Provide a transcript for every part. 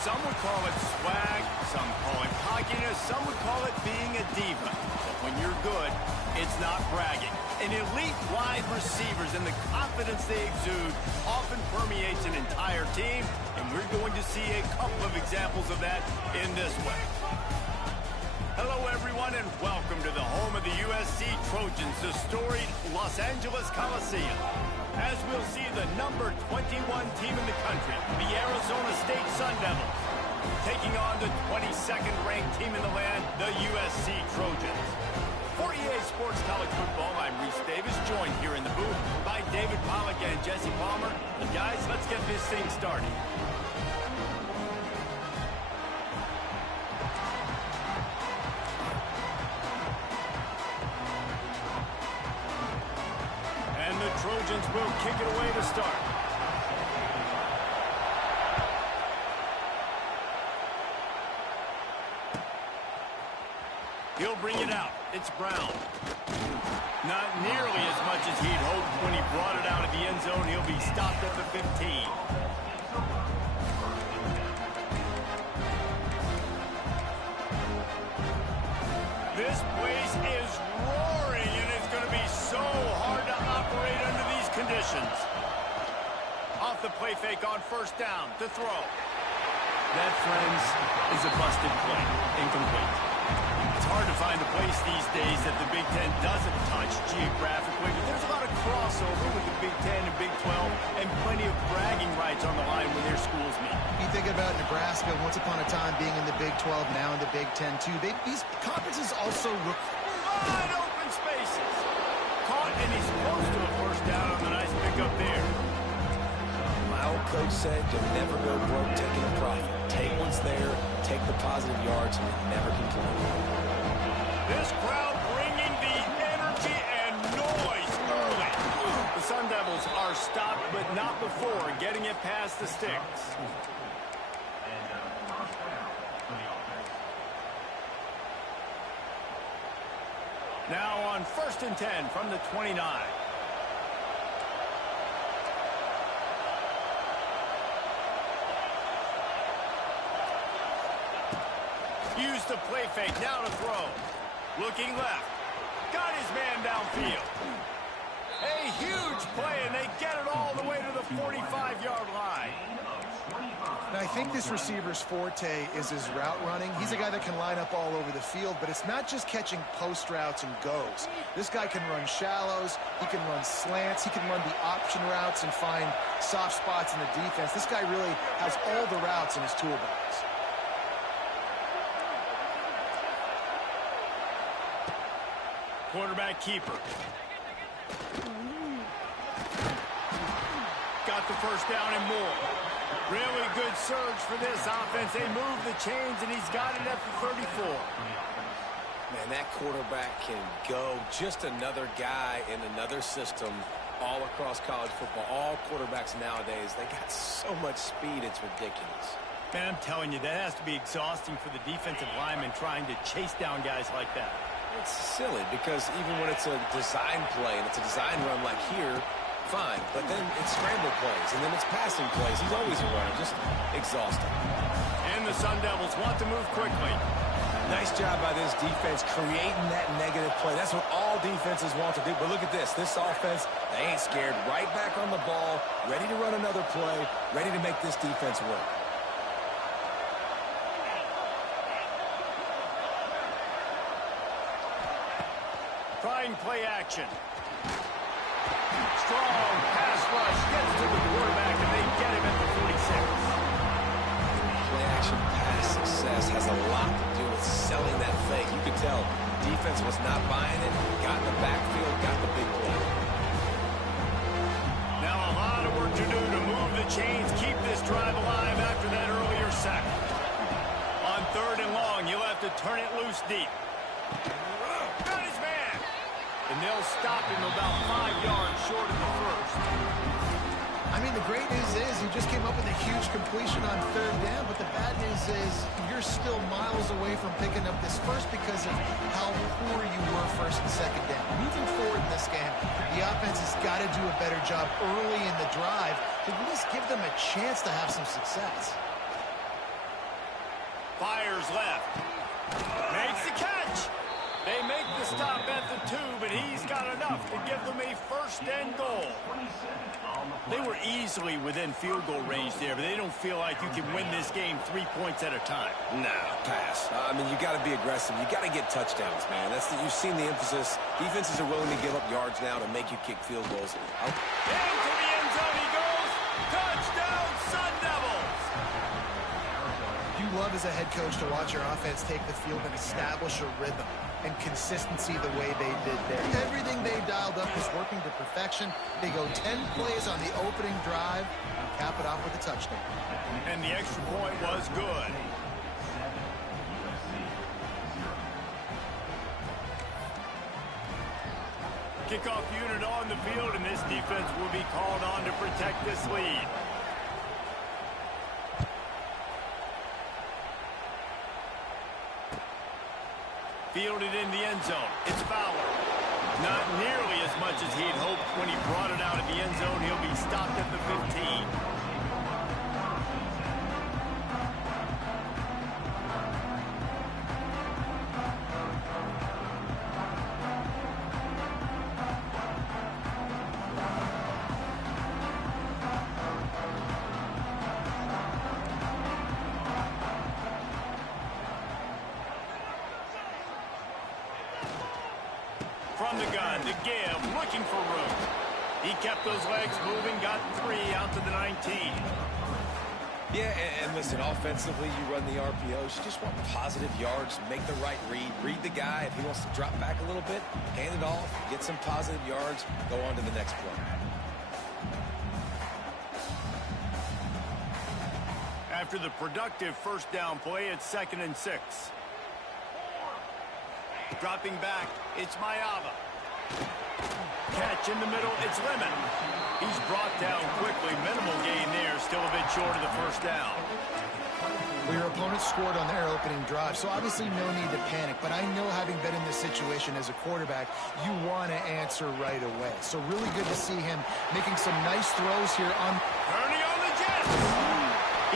Some would call it swag, some call it cockiness, some would call it being a diva. But when you're good, it's not bragging. An elite wide receivers and the confidence they exude often permeates an entire team, and we're going to see a couple of examples of that in this way. Hello, everyone, and welcome to the home of the USC Trojans, the storied Los Angeles Coliseum. As we'll see the number 21 team in the country, the Arizona State Sun Devils, taking on the 22nd ranked team in the land, the USC Trojans. For EA Sports College Football, I'm Reese Davis, joined here in the booth by David Pollack and Jesse Palmer. And guys, let's get this thing started. And the Trojans will kick it away to start. He'll bring it out. It's Brown. Not nearly as much as he'd hoped when he brought it out of the end zone. He'll be stopped at the 15. This place is roaring, and it's going to be so hard to operate under these conditions. Off the play fake on first down to throw. That, friends, is a busted play. Incomplete. It's hard to find a place these days that the Big Ten doesn't touch geographically, but there's a lot of crossover with the Big Ten and Big 12 and plenty of bragging rights on the line when their schools meet. You think about Nebraska once upon a time being in the Big 12, now in the Big 10 too. These conferences also wide open spaces. Caught, and he's close to a first down on the nice pickup there. My old coach said, you'll never go broke taking a profit. Take what's there, take the positive yards, and you never complain. This crowd bringing the energy and noise early. The Sun Devils are stopped, but not before getting it past the sticks. Now on 1st and 10 from the 29. Use the play fake, now to throw. Looking left. Got his man downfield. A huge play, and they get it all the way to the 45-yard line. Now, I think this receiver's forte is his route running. He's a guy that can line up all over the field, but it's not just catching post routes and goes. This guy can run shallows, he can run slants, he can run the option routes and find soft spots in the defense. This guy really has all the routes in his toolbox. Quarterback keeper. Got the first down and more. Really good surge for this offense. They move the chains, and he's got it at the 34. Man, that quarterback can go. Just another guy in another system all across college football. All quarterbacks nowadays, they got so much speed, it's ridiculous. Man, I'm telling you, that has to be exhausting for the defensive lineman trying to chase down guys like that. It's silly because even when it's a design play and it's a design run like here, fine. But then it's scramble plays and then it's passing plays. He's always a runner, just exhausting. And the Sun Devils want to move quickly. Nice job by this defense creating that negative play. That's what all defenses want to do. But look at this. This offense, they ain't scared. Right back on the ball, ready to run another play, ready to make this defense work. Trying play action. Strong pass rush. Gets to the quarterback, and they get him at the 46. Play action pass success has a lot to do with selling that fake. You could tell defense was not buying it. Got in the backfield, got the big play. Now a lot of work to do to move the chains, keep this drive alive after that earlier sack. On 3rd and long, you'll have to turn it loose deep. Got his man. And they'll stop him about 5 yards short of the first. I mean, the great news is he just came up with a huge completion on 3rd down, but the bad news is you're still miles away from picking up this first because of how poor you were 1st and 2nd down. Moving forward in this game, the offense has got to do a better job early in the drive to at least give them a chance to have some success. Fires left. Makes the catch. They make the stop at the 2, but he's got enough to give them a first and goal. They were easily within field goal range there, but they don't feel like you can win this game 3 points at a time. No, pass. I mean, you got to be aggressive. You got to get touchdowns, man. You've seen the emphasis. Defenses are willing to give up yards now to make you kick field goals. Into the end zone he goes. Touchdown, Sun Devils. You love as a head coach to watch your offense take the field and establish a rhythm and consistency the way they did there. Everything they dialed up is working to perfection. They go 10 plays on the opening drive and cap it off with a touchdown. And the extra point was good. Kickoff unit on the field, and this defense will be called on to protect this lead. Fielded in the end zone. It's Fowler. Not nearly as much as he'd hoped when he brought it out of the end zone. He'll be stopped at the 15. From the gun to give, looking for room. He kept those legs moving, got 3 out to the 19. Yeah, and listen, offensively, you run the RPOs. You just want positive yards, make the right read. Read the guy. If he wants to drop back a little bit, hand it off, get some positive yards, go on to the next play. After the productive first down play, it's 2nd and 6. Dropping back, it's Mayava. Catch in the middle, it's Lemon. He's brought down quickly. Minimal gain there, still a bit short of the first down. Well, your opponent scored on their opening drive, so obviously no need to panic. But I know, having been in this situation as a quarterback, you want to answer right away. So really good to see him making some nice throws here on... Turning on the jet!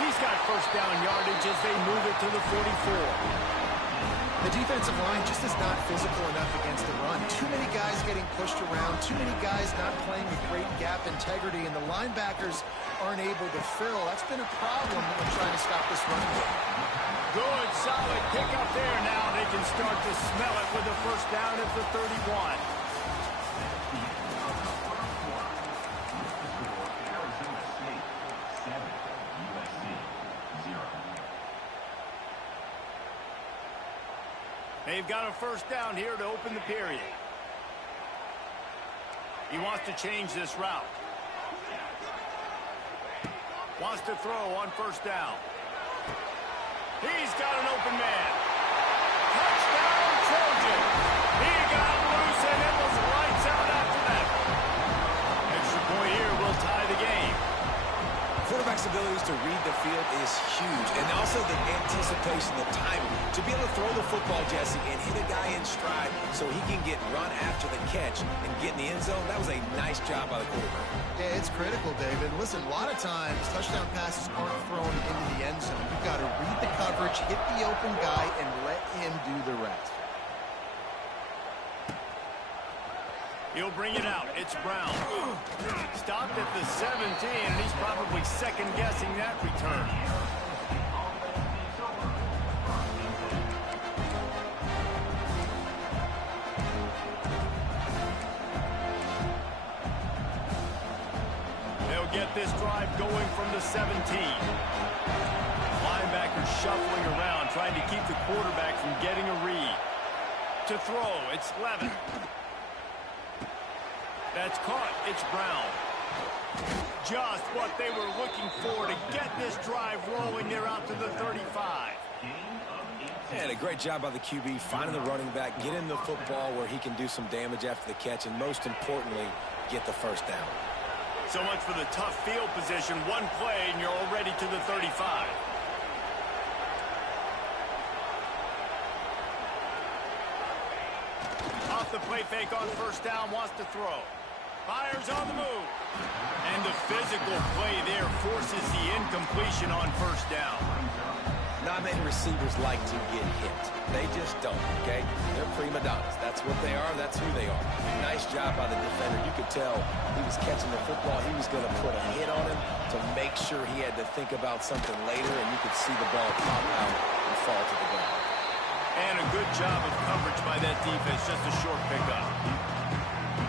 He's got first down yardage as they move it to the 44. The defensive line just is not physical enough against the run. Too many guys getting pushed around, too many guys not playing with great gap integrity, and the linebackers aren't able to fill. That's been a problem when trying to stop this run. Good, solid pickup there. Now they can start to smell it with a first down at the 31. They've got a first down here to open the period. He wants to change this route. Wants to throw on first down. He's got an open man. Touchdown, Trojan. He got loose, and it was lights out after that. Extra point here will tie the game. Quarterback's abilities to read the field is huge, and also the anticipation, the timing. To be able to throw the football, Jesse, and hit a guy in stride so he can get run after the catch and get in the end zone, that was a nice job by the quarterback. Yeah, it's critical, David. Listen, a lot of times, touchdown passes aren't thrown into the end zone. You've got to read the coverage, hit the open guy, and let him do the rest. He'll bring it out. It's Brown. Stopped at the 17, and he's probably second-guessing that return. They'll get this drive going from the 17. Linebackers shuffling around, trying to keep the quarterback from getting a read. To throw, it's Levin. That's caught. It's Brown. Just what they were looking for to get this drive rolling. They're out to the 35. And a great job by the QB, finding the running back, getting the football where he can do some damage after the catch, and most importantly, get the first down. So much for the tough field position. One play, and you're already to the 35. Off the play fake on first down, wants to throw. Fires on the move. And the physical play there forces the incompletion on first down. Not many receivers like to get hit. They just don't, okay? They're prima donnas. That's what they are. That's who they are. Nice job by the defender. You could tell he was catching the football. He was going to put a hit on him to make sure he had to think about something later, and you could see the ball pop out and fall to the ground. And a good job of coverage by that defense. Just a short pickup.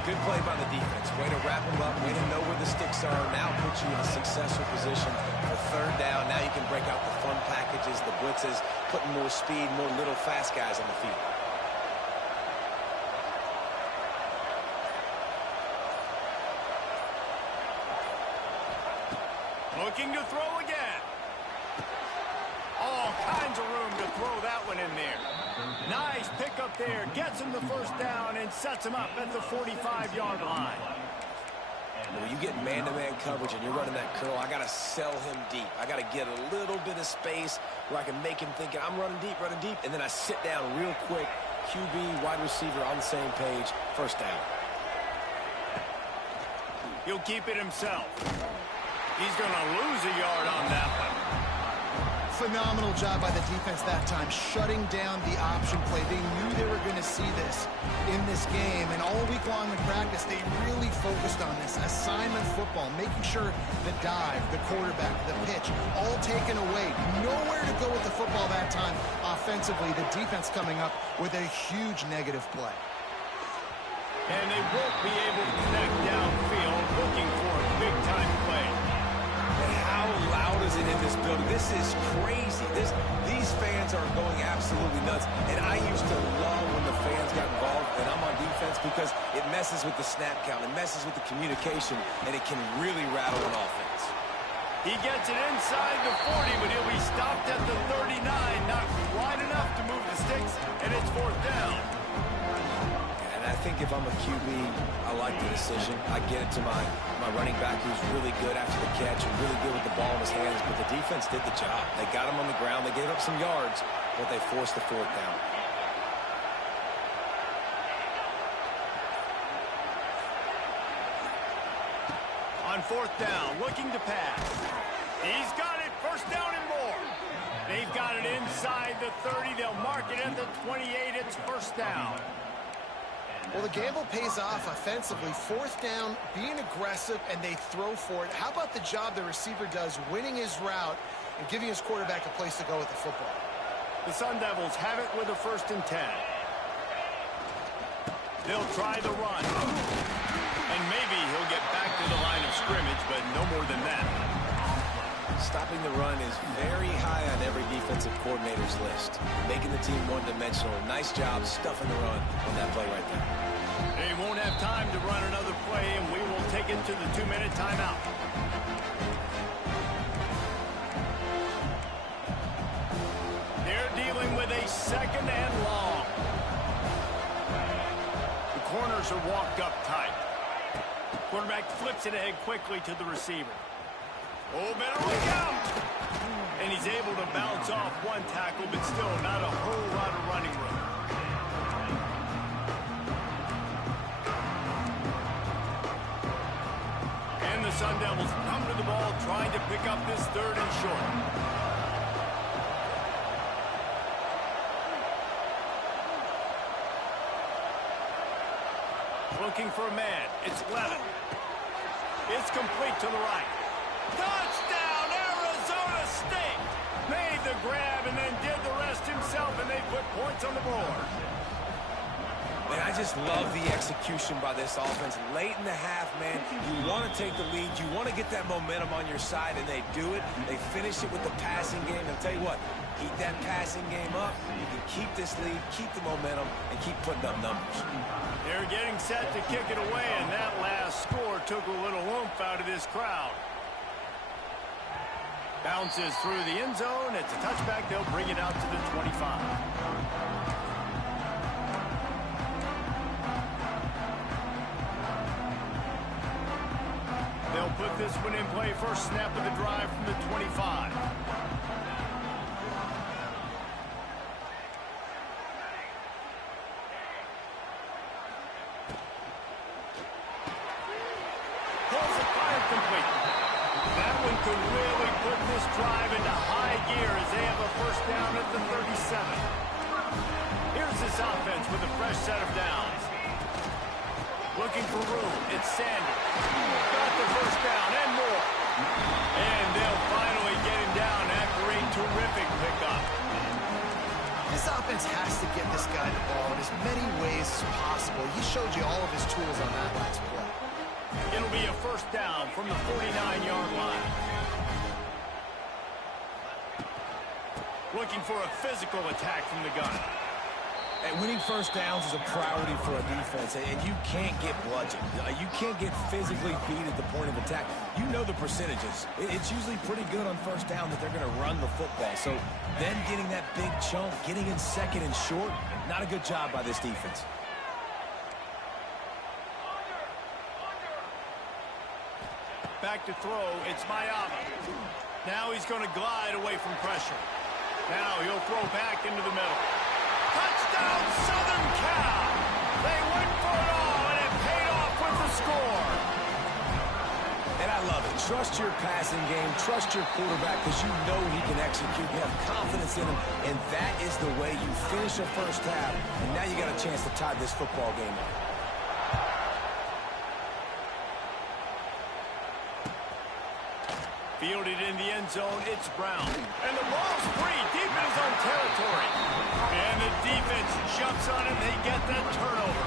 Good play by the defense. Way to wrap them up. Way to know where the sticks are. Now put you in a successful position for third down. Now you can break out the fun packages, the blitzes, putting more speed, more little fast guys on the field. Looking to throw again. All kinds of room to throw that one in there. Nice pickup there. Gets him the first down and sets him up at the 45-yard line. When you get man-to-man coverage and you're running that curl, I got to sell him deep. I got to get a little bit of space where I can make him think I'm running deep, and then I sit down real quick. QB, wide receiver on the same page. First down. He'll keep it himself. He's going to lose a yard on that one. Phenomenal job by the defense that time, shutting down the option play. They knew they were going to see this in this game, and all week long in practice, they really focused on this assignment football, making sure the dive, the quarterback, the pitch, all taken away. Nowhere to go with the football that time offensively. The defense coming up with a huge negative play. And they won't be able to connect downfield, looking for a big-time play. How loud is it in this building? This is crazy. These fans are going absolutely nuts. And I used to love when the fans got involved, and I'm on defense, because it messes with the snap count. It messes with the communication, and it can really rattle an offense. He gets it inside the 40, but he'll be stopped at the 39. Not quite enough to move the sticks, and it's fourth down. I think if I'm a QB, I like the decision. I get it to my running back, who's really good after the catch and really good with the ball in his hands, but the defense did the job. They got him on the ground. They gave up some yards, but they forced the fourth down. On fourth down, looking to pass. He's got it, first down and more. They've got it inside the 30. They'll mark it at the 28. It's first down. Well, the gamble pays off offensively. Fourth down, being aggressive, and they throw for it. How about the job the receiver does, winning his route and giving his quarterback a place to go with the football? The Sun Devils have it with a 1st and 10. They'll try the run. And maybe he'll get back to the line of scrimmage, but no more than that. Stopping the run is very high on every defensive coordinator's list. Making the team one-dimensional. Nice job stuffing the run on that play right there. They won't have time to run another play, and we will take it to the 2-minute timeout. They're dealing with a 2nd and long. The corners are walked up tight. Quarterback flips it ahead quickly to the receiver. Oh, better look out! And he's able to bounce off one tackle, but still not a whole lot of running room. And the Sun Devils come to the ball, trying to pick up this 3rd and short. Looking for a man. It's Levin. It's complete to the right. Touchdown, Arizona State! Made the grab and then did the rest himself, and they put points on the board. Man, I just love the execution by this offense. Late in the half, man, you want to take the lead. You want to get that momentum on your side, and they do it. They finish it with the passing game. And I'll tell you what, keep that passing game up. You can keep this lead, keep the momentum, and keep putting up numbers. They're getting set to kick it away, and that last score took a little oomph out of this crowd. Bounces through the end zone. It's a touchback. They'll bring it out to the 25. They'll put this one in play. First snap of the drive from the 25. Pulls it, fired complete. could really put this drive into high gear as they have a first down at the 37. Here's this offense with a fresh set of downs. Looking for room. It's Sanders. Got the first down and more. And they'll finally get him down after a terrific pickup. This offense has to get this guy the ball in as many ways as possible. He showed you all of his tools on that last play. It'll be a first down from the 49-yard line. Looking for a physical attack from the gun. And winning first downs is a priority for a defense, and you can't get bludgeoned. You can't get physically beat at the point of attack. You know the percentages. It's usually pretty good on first down that they're going to run the football. So then getting that big chunk, getting in second and short, not a good job by this defense. Back to throw, it's Mayama. Now he's going to glide away from pressure. Now he'll throw back into the middle. Touchdown, Southern Cal! They went for it all, and it paid off with the score. And I love it. Trust your passing game. Trust your quarterback because you know he can execute. You have confidence in him, and that is the way you finish a first half. And now you got a chance to tie this football game up. Fielded in the end zone, it's Brown. And the ball's free, deep in his own territory. And the defense jumps on him, they get that turnover.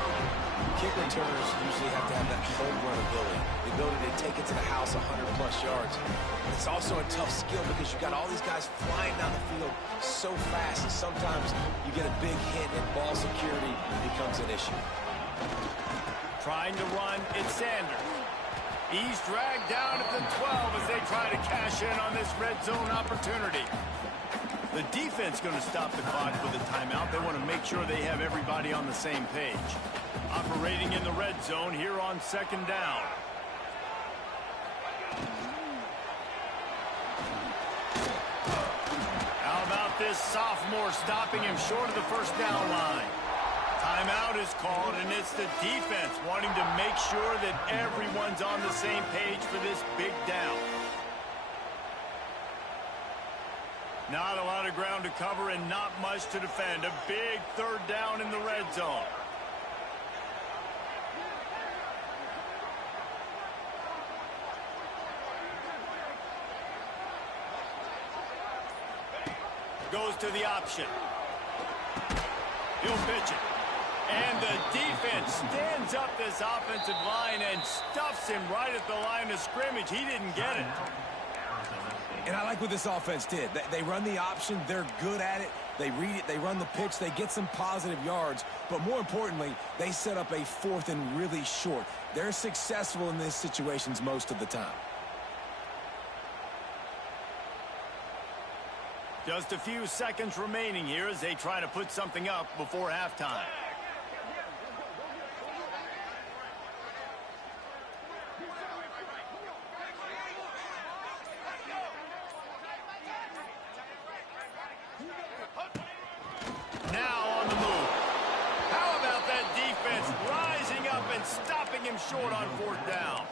Kick returners usually have to have that home run ability. The ability to take it to the house 100-plus yards. But it's also a tough skill because you've got all these guys flying down the field so fast that sometimes you get a big hit and ball security becomes an issue. Trying to run, it's Sanders. He's dragged down at the 12 as they try to cash in on this red zone opportunity. The defense going to stop the clock with a timeout. They want to make sure they have everybody on the same page. Operating in the red zone here on second down. How about this sophomore stopping him short of the first down line? Timeout is called, and it's the defense wanting to make sure that everyone's on the same page for this big down. Not a lot of ground to cover and not much to defend. A big third down in the red zone. Goes to the option. He'll pitch it. And the defense stands up this offensive line and stuffs him right at the line of scrimmage. He didn't get it. And I like what this offense did. They run the option. They're good at it. They read it. They run the pitch. They get some positive yards. But more importantly, they set up a fourth and really short. They're successful in these situations most of the time. Just a few seconds remaining here as they try to put something up before halftime. Now on the move. How about that defense rising up and stopping him short on fourth down?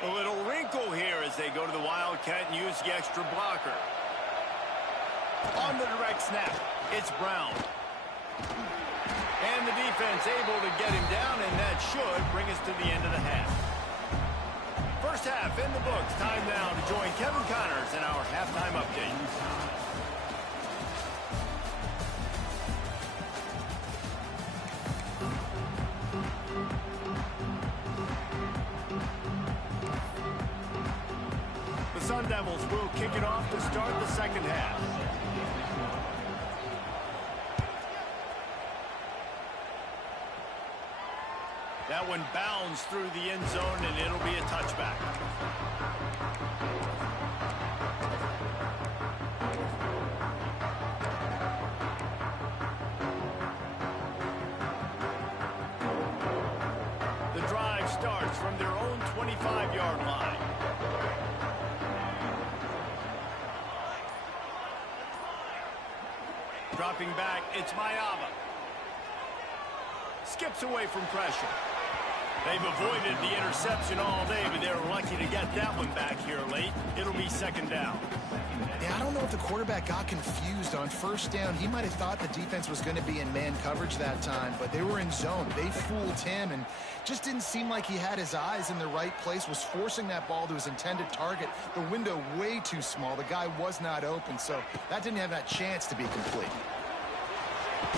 A little wrinkle here as they go to the Wildcat and use the extra blocker. On the direct snap, it's Brown. And the defense able to get him down, and that should bring us to the end of the half. First half in the books. Time now to join Kevin Connors in our halftime update. The Sun Devils will kick it off to start the second half. That one bounds through the end zone, and it'll be a touchback. The drive starts from their own 25-yard line. Dropping back, it's Mayava. Skips away from pressure. They've avoided the interception all day, but they're lucky to get that one back here late. It'll be second down. Yeah, I don't know if the quarterback got confused on first down. He might have thought the defense was going to be in man coverage that time, but they were in zone. They fooled him and just didn't seem like he had his eyes in the right place, was forcing that ball to his intended target. The window way too small. The guy was not open, so that didn't have that chance to be complete.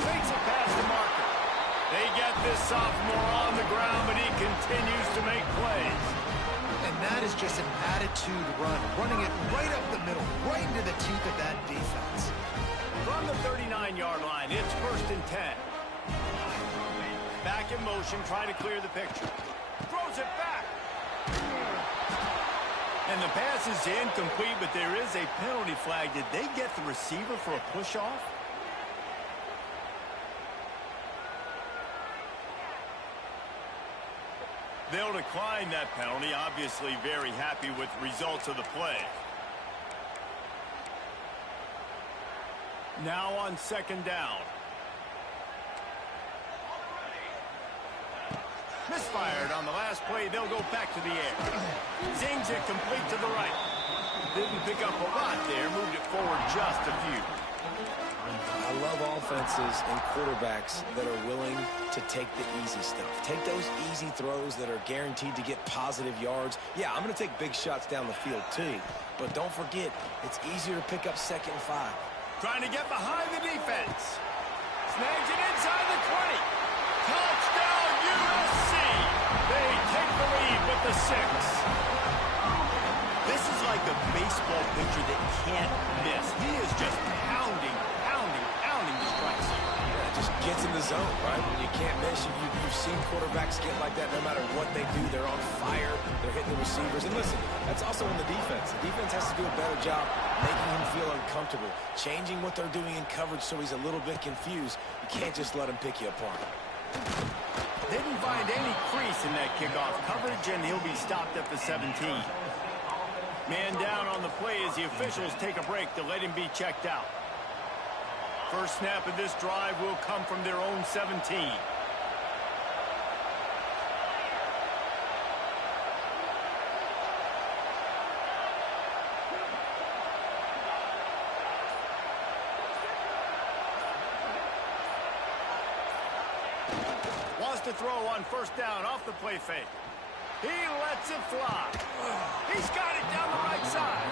Fakes it past the marker. They get this sophomore on the ground, but he continues to make plays. And that is just an attitude run, running it right up the middle, right into the teeth of that defense. From the 39-yard line, it's 1st and 10. Back in motion, trying to clear the picture. Throws it back. And the pass is incomplete, but there is a penalty flag. Did they get the receiver for a push-off? They'll decline that penalty, obviously very happy with the results of the play. Now on second down. Misfired on the last play. They'll go back to the air. Zings it complete to the right. Didn't pick up a lot there. Moved it forward just a few. I love offenses and quarterbacks that are willing to take the easy stuff. Take those easy throws that are guaranteed to get positive yards. Yeah, I'm going to take big shots down the field too. But don't forget, it's easier to pick up 2nd and 5. Trying to get behind the defense. Snags it inside the 20. Touchdown, USC. They take the lead with the 6. This is like a baseball pitcher that can't miss. He is just pounding the strikes. Yeah, it just gets in the zone, right? When you can't miss, you've seen quarterbacks get like that no matter what they do. They're on fire. They're hitting the receivers. And listen, that's also on the defense. The defense has to do a better job making him feel uncomfortable, changing what they're doing in coverage so he's a little bit confused. You can't just let him pick you apart. Didn't find any crease in that kickoff coverage, and he'll be stopped at the 17. Man down on the play as the officials take a break to let him be checked out. First snap of this drive will come from their own 17. Wants to throw on first down off the play fake. He lets it fly. He's got it down the right side.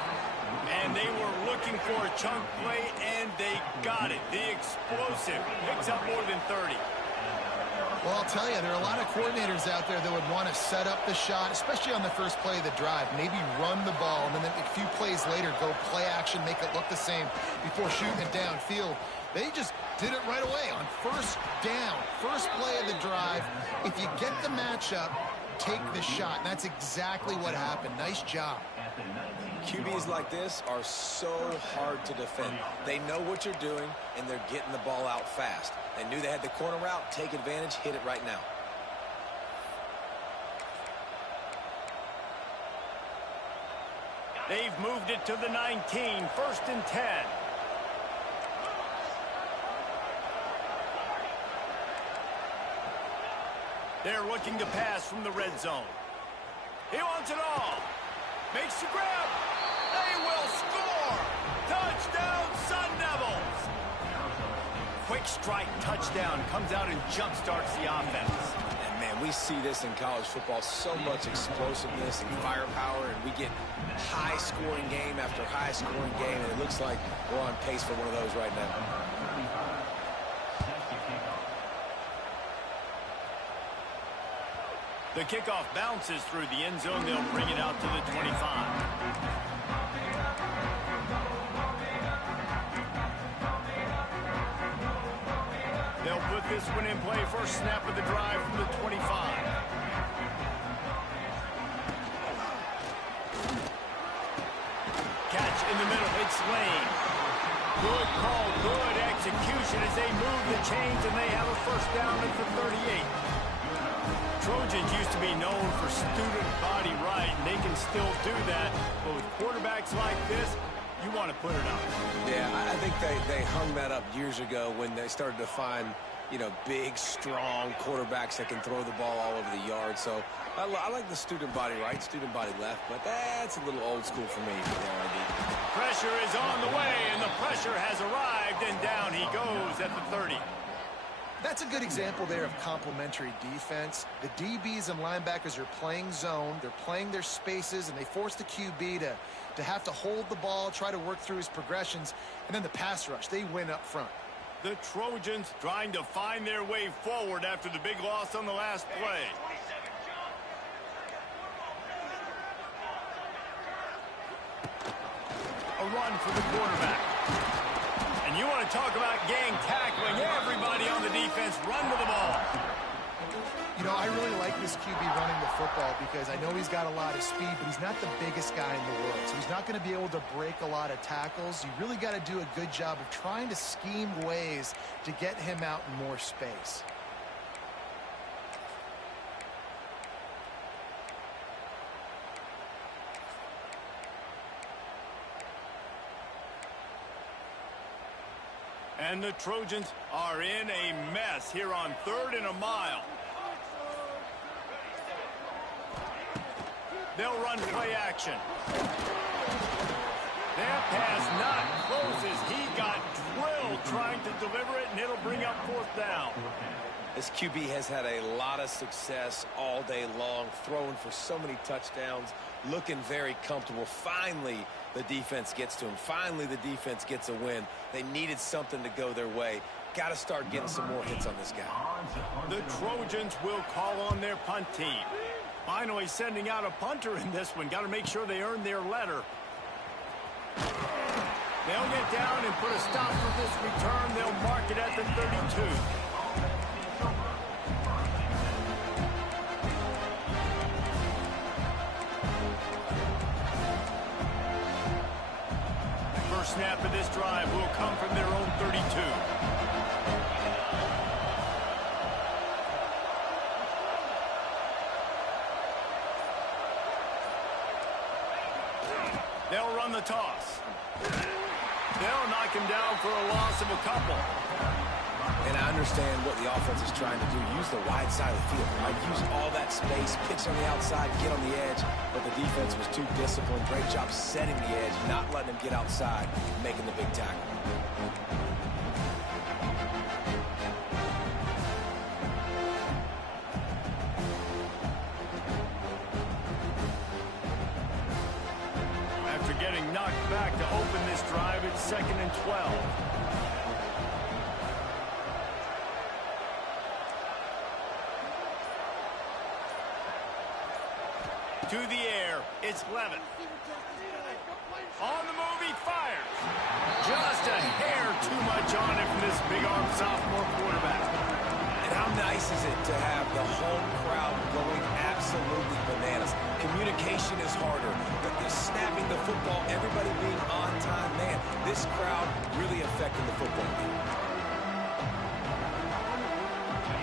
And they were looking for a chunk play, and they got it. The explosive picks up more than 30. Well, I'll tell you, there are a lot of coordinators out there that would want to set up the shot, especially on the first play of the drive. Maybe run the ball, and then a few plays later, go play action, make it look the same before shooting it downfield. They just did it right away on first down, first play of the drive. If you get the matchup, take the shot. And that's exactly what happened. Nice job. QBs like this are so hard to defend. They know what you're doing, and they're getting the ball out fast. They knew they had the corner route. Take advantage. Hit it right now. They've moved it to the 19. 1st and 10. They're looking to pass from the red zone. He wants it all. Makes the grab. They will score. Touchdown, Sun Devils. Quick strike touchdown comes out and jump-starts the offense. And, man, we see this in college football. So much explosiveness and firepower, and we get high-scoring game after high-scoring game, and it looks like we're on pace for one of those right now. The kickoff bounces through the end zone. They'll bring it out to the 25. They'll put this one in play. First snap of the drive from the 25. Catch in the middle. It's Lane. Good call, good execution as they move the chains, and they have a first down at the 38. Trojans used to be known for student body right, and they can still do that. But with quarterbacks like this, you want to put it up. Yeah, I think they hung that up years ago when they started to find, you know, big, strong quarterbacks that can throw the ball all over the yard. So I like the student body right, student body left, but that's a little old school for me. Pressure is on the way, and the pressure has arrived, and down he goes at the 30. That's a good example there of complementary defense. The DBs and linebackers are playing zone, they're playing their spaces, and they force the QB to have to hold the ball, try to work through his progressions, and then the pass rush, they win up front. The Trojans trying to find their way forward after the big loss on the last play. A run for the quarterback. And you want to talk about gang tackling. Everybody on the defense run to the ball. You know, I really like this QB running the football because I know he's got a lot of speed, but he's not the biggest guy in the world. So he's not going to be able to break a lot of tackles. You really got to do a good job of trying to scheme ways to get him out in more space. And the Trojans are in a mess here on 3rd and a mile. They'll run play action. That pass not close as he got drilled trying to deliver it, and it'll bring up 4th down. This QB has had a lot of success all day long, throwing for so many touchdowns, looking very comfortable. Finally, the defense gets to him. Finally, the defense gets a win. They needed something to go their way. Got to start getting some more hits on this guy. The Trojans will call on their punt team. Finally sending out a punter in this one. Got to make sure they earn their letter. They'll get down and put a stop for this return. They'll mark it at the 32. First snap of this drive will come from their own 32. They'll run the toss. They'll knock him down for a loss of a couple. And I understand what the offense is trying to do. Use the wide side of the field. Right? Use all that space, pitch on the outside, get on the edge. But the defense was too disciplined. Great job setting the edge, not letting him get outside, making the big tackle. After getting knocked back to open this drive, it's 2nd and 12. To the air, it's Levitt. On the move, he fires. Just a hair too much on it from this big-arm sophomore quarterback. And how nice is it to have the home crowd going absolutely bananas? Communication is harder, but the snapping the football, everybody being on time, man, this crowd really affecting the football game.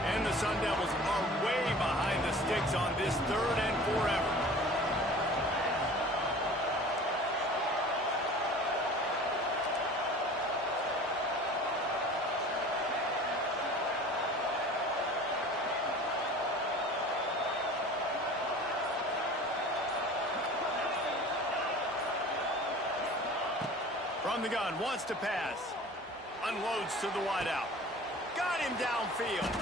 And the Sun Devils are way behind the sticks on this 3rd and 4 effort. From the gun, wants to pass. Unloads to the wideout. Got him downfield.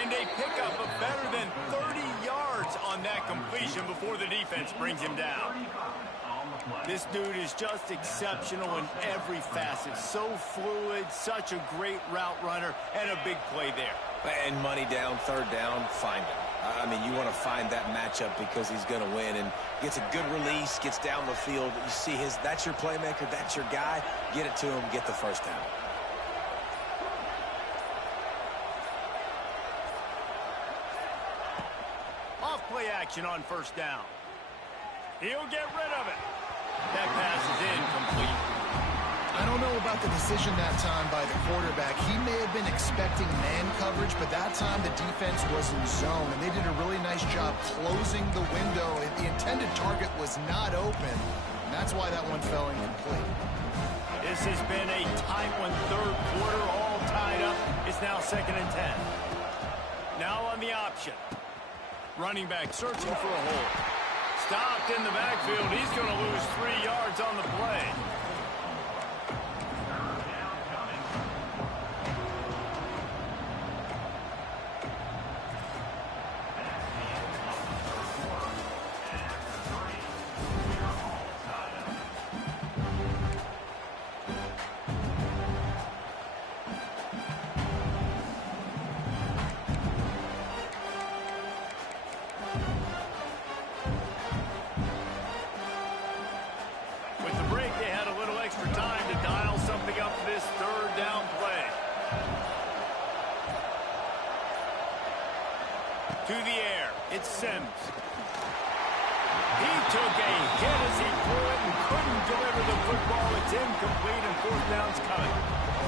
And they pick up a better than 30 yards on that completion before the defense brings him down. This dude is just exceptional in every facet. So fluid, such a great route runner, and a big play there. And money down, 3rd down, find him. I mean, you want to find that matchup because he's going to win, and gets a good release, gets down the field. You see that's your playmaker, that's your guy. Get it to him, get the 1st down. Off play action on 1st down. He'll get rid of it. That pass is incomplete. I don't know about the decision that time by the quarterback. He may have been expecting man coverage, but that time the defense was in zone, and they did a really nice job closing the window. The intended target was not open. That's why that one fell incomplete. This has been a tight one, third quarter, all tied up. It's now 2nd and 10. Now on the option. Running back searching for a hole. Stopped in the backfield. He's going to lose 3 yards on the play. To the air, it's Sims. He took a hit as he threw it and couldn't deliver the football. It's incomplete and 4th down's coming.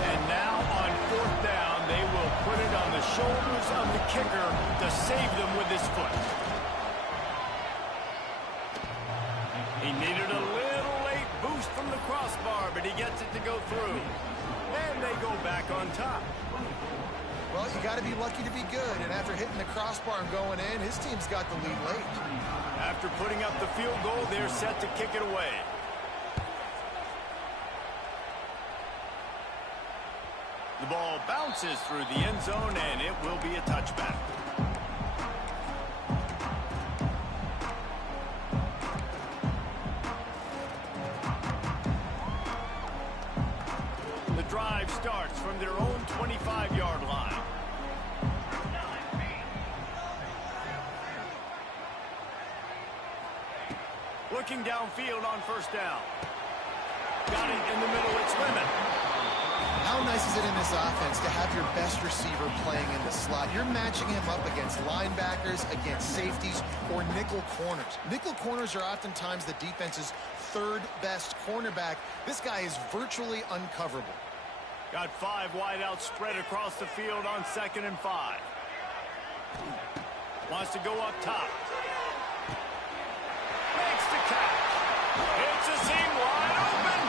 And now on 4th down, they will put it on the shoulders of the kicker to save them with his foot. He needed a little late boost from the crossbar, but he gets it to go through. And they go back on top. Well, you got to be lucky to be good, and after hitting the crossbar and going in, his team's got the lead late. After putting up the field goal, they're set to kick it away. The ball bounces through the end zone, and it will be a touchback. The drive starts from their own 25-yard line. Looking downfield on 1st down. Got it in the middle, it's Lemon. How nice is it in this offense to have your best receiver playing in the slot? You're matching him up against linebackers, against safeties, or nickel corners. Nickel corners are oftentimes the defense's 3rd best cornerback. This guy is virtually uncoverable. Got 5 wideouts spread across the field on 2nd and 5. Wants to go up top. Makes the catch. It's a seam wide open.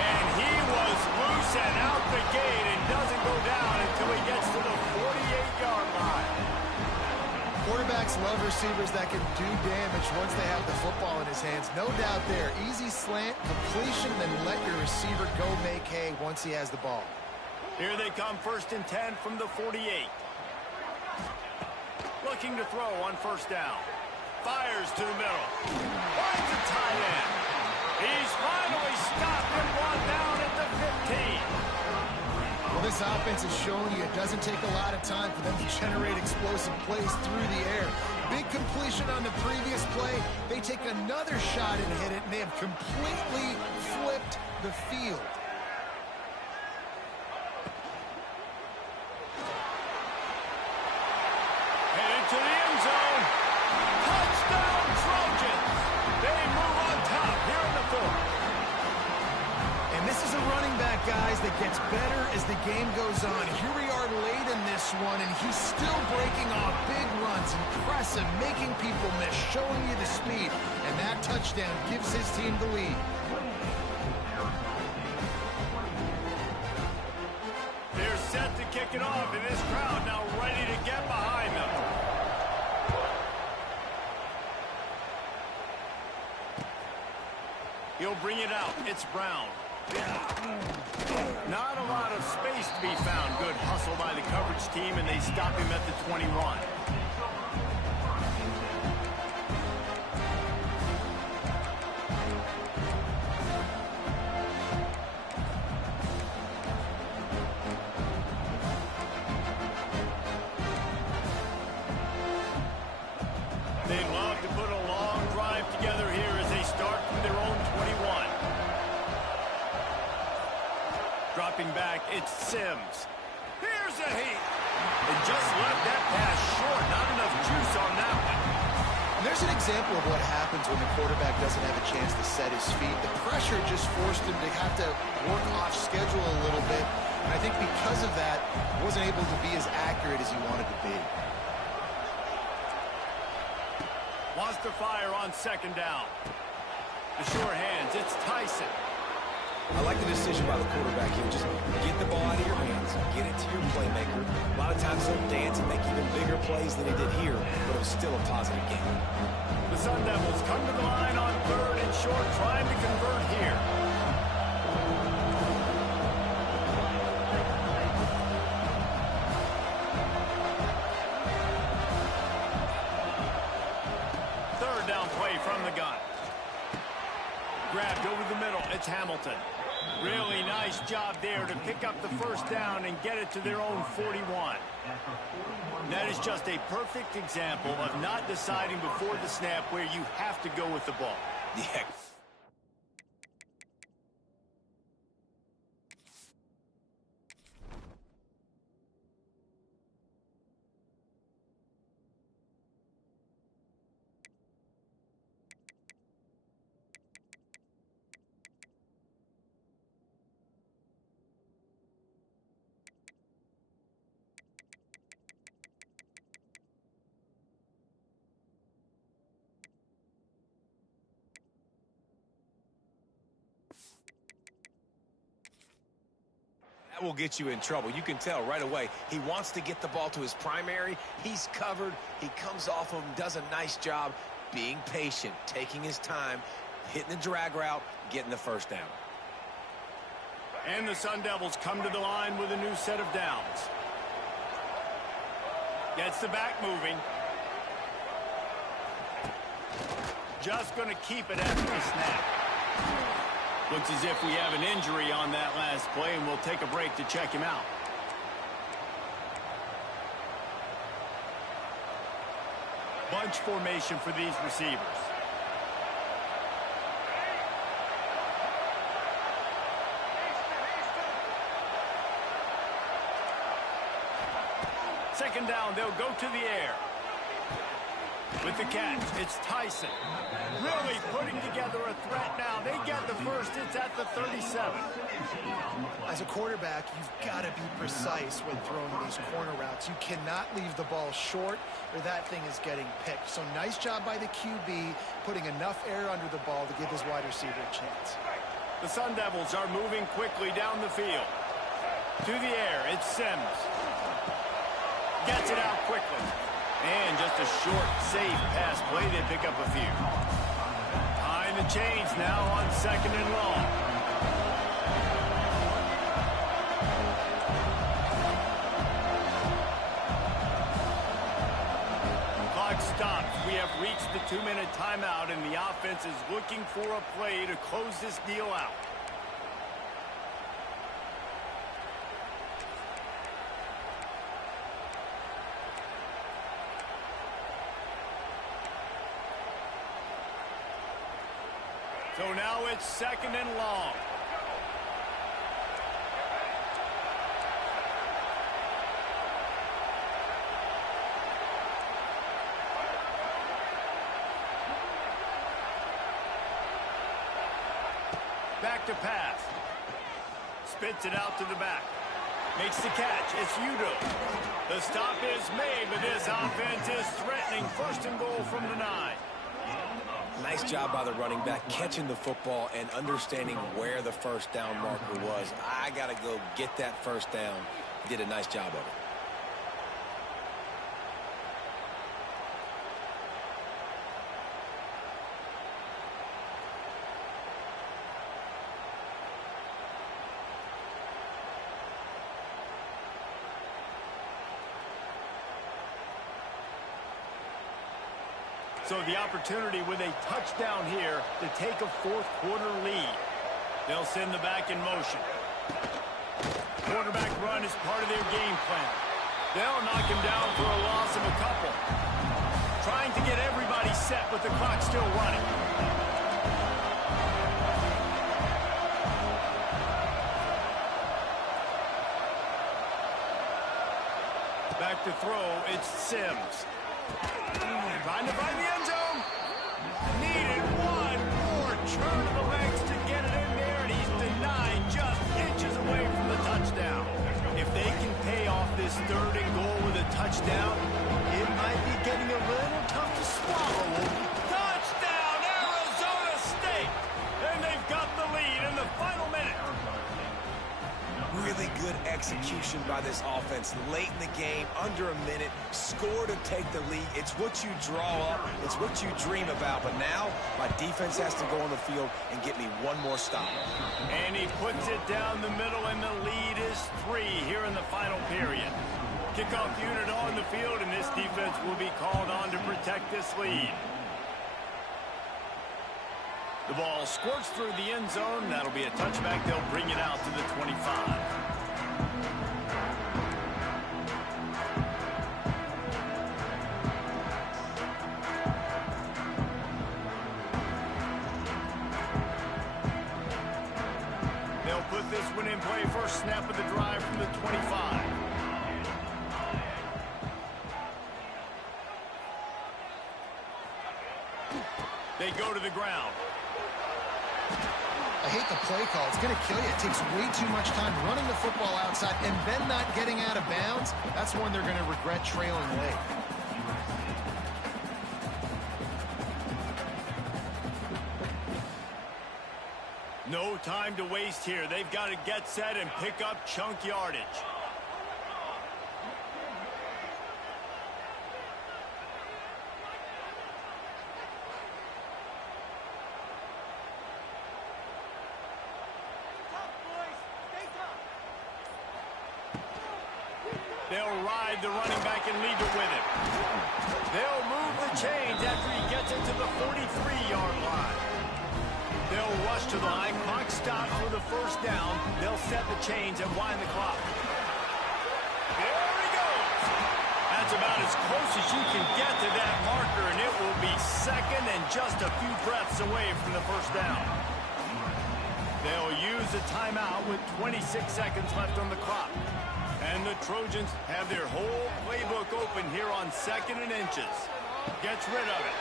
And he was loose and out the gate and doesn't go down until he gets to the 48-yard line. Quarterbacks love receivers that can do damage once they have the football in his hands. No doubt there. Easy slant, completion, then let your receiver go make hay once he has the ball. Here they come, 1st and 10 from the 48. Looking to throw on 1st down. Fires to the middle. Finds a tight end. He's finally stopped and brought down at the 15. Well, this offense is showing you it doesn't take a lot of time for them to generate explosive plays through the air. Big completion on the previous play. They take another shot and hit it, and they have completely flipped the field. Headed to the end zone. Touchdown Trojans. They move on top here in the 4th. And this is a running back, guys, that gets better as the game goes on. Here we are late in this one, and he's still breaking off big runs. Impressive, making people miss, showing you the speed. And that touchdown gives his team the lead. They're set to kick it off, and this crowd now ready to get behind them. He'll bring it out. It's Brown. Not a lot of space to be found. Good hustle by the coverage team, and they stop him at the 21. They love to put a long drive together here as they start from their own 21. Dropping back, it's Sims. Here's a heat. They just left that pass short. Not enough juice on that one. And there's an example of what happens when the quarterback doesn't have a chance to set his feet. The pressure just forced him to have to work off schedule a little bit. And I think because of that, he wasn't able to be as accurate as he wanted to be. Wants to fire on 2nd down. The sure hands, it's Tyson. I like the decision by the quarterback here. Just get the ball out of your hands, get it to your playmaker. A lot of times he'll dance and make even bigger plays than he did here, but it was still a positive game. The Sun Devils come to the line on 3rd and short, trying to convert here. Third down play from the gun. Grabbed over the middle, it's Hamilton. Really nice job there to pick up the first down and get it to their own 41. That is just a perfect example of not deciding before the snap where you have to go with the ball. Yeah. That will get you in trouble. You can tell right away. He wants to get the ball to his primary. He's covered. He comes off of him, does a nice job being patient, taking his time, hitting the drag route, getting the first down. And the Sun Devils come to the line with a new set of downs. Gets the back moving. Just going to keep it after the snap. Looks as if we have an injury on that last play, and we'll take a break to check him out. Bunch formation for these receivers. Second down, they'll go to the air. With the catch, it's Tyson. Really putting together a threat now. They get the first. It's at the 37. As a quarterback, you've got to be precise when throwing these corner routes. You cannot leave the ball short or that thing is getting picked. So nice job by the QB putting enough air under the ball to give his wide receiver a chance. The Sun Devils are moving quickly down the field. To the air, it's Sims. Gets it out quickly. And just a short, safe pass play. They pick up a few. Tying the chains now on 2nd and long. Clock stops. We have reached the 2-minute timeout, and the offense is looking for a play to close this deal out. So now it's 2nd and long. Back to pass. Spits it out to the back. Makes the catch. It's Udo. The stop is made, but this offense is threatening. 1st and goal from the 9. Nice job by the running back, catching the football and understanding where the first down marker was. I got to go get that first down. He did a nice job of it. So the opportunity with a touchdown here to take a 4th quarter lead. They'll send the back in motion. Quarterback run is part of their game plan. They'll knock him down for a loss of a couple. Trying to get everybody set with the clock still running. Back to throw, it's Sims. Trying to find the end zone. Needed one more turn of the legs to get it in there, and he's denied just inches away from the touchdown. If they can pay off this 3rd and goal with a touchdown, it might be getting a little tough to swallow. Touchdown, Arizona State! good execution by this offense late in the game, under a minute, score to take the lead. It's what you draw up. It's what you dream about. But now my defense has to go on the field and get me one more stop. And he puts it down the middle, and the lead is 3 here in the final period. Kickoff unit on the field, and this defense will be called on to protect this lead. The ball squirts through the end zone. That'll be a touchback. They'll bring it out to the 25. They'll put this one in play. First snap of the drive from the 25. They go to the ground. I hate the play call. It's going to kill you. It takes way too much time running the football outside and then not getting out of bounds. That's one they're going to regret trailing late. No time to waste here. They've got to get set and pick up chunk yardage. They'll ride the running back and leave it with him. They'll move the chains after he gets it to the 43-yard line. They'll rush to the line. Clock stops for the first down. They'll set the chains and wind the clock. There he goes. That's about as close as you can get to that marker, and it will be second and just a few breaths away from the first down. They'll use a timeout with 26 seconds left on the clock. And the Trojans have their whole playbook open here on 2nd and inches. Gets rid of it.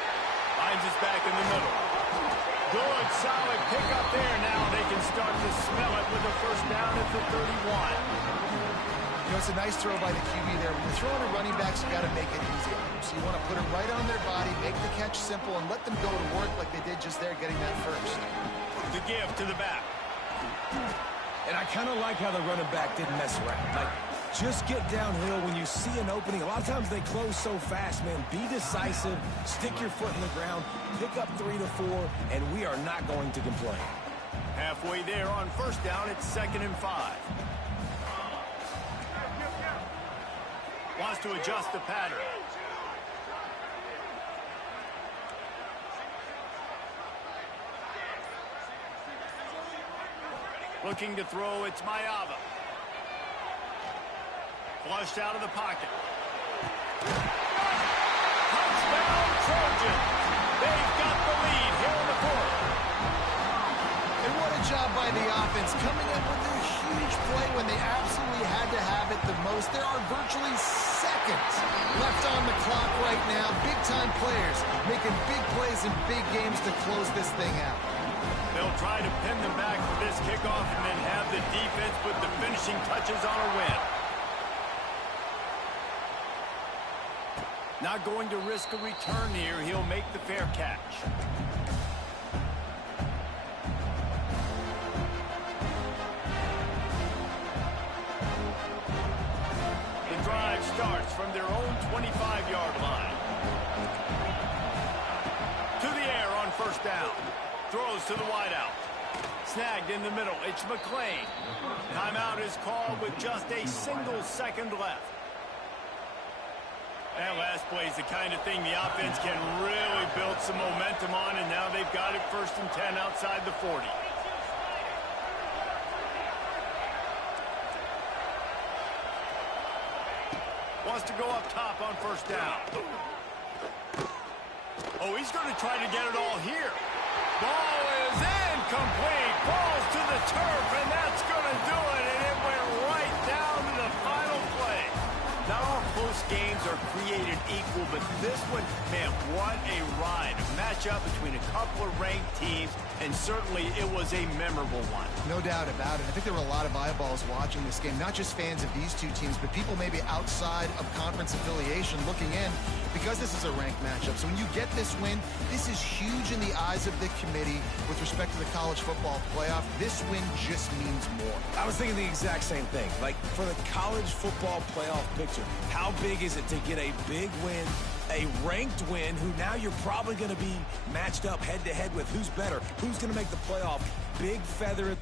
Finds us back in the middle. Good, solid pickup there. Now they can start to smell it with a first down at the 31. You know, it's a nice throw by the QB there. When you're throwing to running backs, you got to make it easy on them. So you want to put them right on their body, make the catch simple, and let them go to work like they did just there, getting that first. The give to the back. And I kind of like how the running back didn't mess around. Like, just get downhill when you see an opening. A lot of times they close so fast, man. Be decisive, stick your foot in the ground, pick up 3 to 4, and we are not going to complain. Halfway there on first down, it's 2nd and 5. Wants to adjust the pattern. Looking to throw, it's Mayava. Flushed out of the pocket. Touchdown, Trojans. They've got the lead here in the 4th. And what a job by the offense, coming in with a huge play when they absolutely had to have it the most. There are virtually seconds left on the clock right now. Big-time players making big plays in big games to close this thing out. They'll try to pin them back for this kickoff and then have the defense put the finishing touches on a win. Not going to risk a return here. He'll make the fair catch. The drive starts from their own 25-yard line. To the air on first down. Throws to the wideout. Snagged in the middle. It's McClain. Timeout is called with just a single second left. That last play is the kind of thing the offense can really build some momentum on, and now they've got it 1st and 10 outside the 40. Wants to go up top on first down. Oh, he's going to try to get it all here. Ball is incomplete. Falls to the turf, and that's going to do it, and it went right down to the final play. Now, close games are created equal, but this one, man, what a ride. A matchup between a couple of ranked teams, and certainly it was a memorable one. No doubt about it. I think there were a lot of eyeballs watching this game, not just fans of these two teams, but people maybe outside of conference affiliation looking in, because this is a ranked matchup. So when you get this win, this is huge in the eyes of the committee with respect to the college football playoff. This win just means more. I was thinking the exact same thing. Like, for the college football playoff picture, how big is it to get a big win, a ranked win, who now you're probably going to be matched up head-to-head with who's better, who's going to make the playoff. Big feather